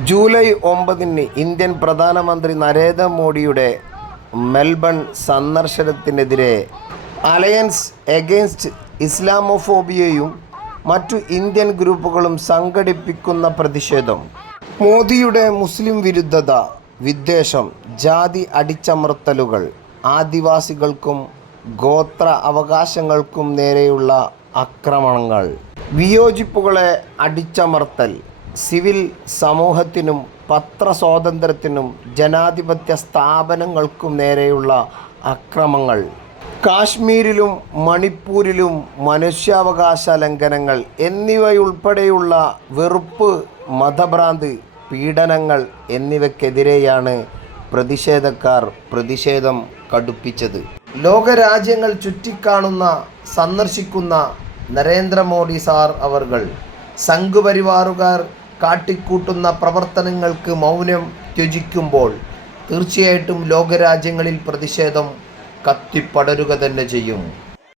July 9 Indian പ്രധാനമന്ത്രി നരേന്ദ്രമോദിയുടെ Melbourne സന്ദർശനത്തിനെതിരെ alliance against ഇസ്ലാമോഫോബിയയും മറ്റു ഇന്ത്യൻ ഗ്രൂപ്പുകളും സംഘടിപ്പിക്കുന്ന പ്രതിഷേധം. മോദിയുടെ മുസ്ലിം വിരുദ്ധത, വിദ്വേഷം, ജാതി അടിച്ചമർത്തലുകൾ, ആദിവാസികൾക്കും ഗോത്ര അവകാശങ്ങൾക്കും നേരെയുള്ള ആക്രമണങ്ങൾ, വിയോജിപ്പുകളെ അടിച്ചമർത്തൽ, സിവിൽ സമൂഹത്തിനും പത്രസ്വാതന്ത്ര്യത്തിനും ജനാധിപത്യ സ്ഥാപനങ്ങൾക്കും നേരെയുള്ള അക്രമങ്ങൾ, കാശ്മീരിലും മണിപ്പൂരിലും മനുഷ്യാവകാശ ലംഘനങ്ങൾ എന്നിവയുൾപ്പെടെയുള്ള വെറുപ്പ്, മതഭ്രാന്ത്, പീഡനങ്ങൾ എന്നിവയ്ക്കെതിരെയാണ് പ്രതിഷേധക്കാർ പ്രതിഷേധം കടുപ്പിച്ചത്. ലോകരാജ്യങ്ങൾ ചുറ്റിക്കാണുന്ന സന്ദർശിക്കുന്ന നരേന്ദ്രമോദി സാർ അവർകൾ സംഘപരിവാറുകാർ കാട്ടിക്കൂട്ടുന്ന പ്രവർത്തനങ്ങൾക്ക് മൗനം ത്യജിക്കുമ്പോൾ തീർച്ചയായിട്ടും ലോകരാജ്യങ്ങളിൽ പ്രതിഷേധം കത്തിപ്പടരുക തന്നെ ചെയ്യും.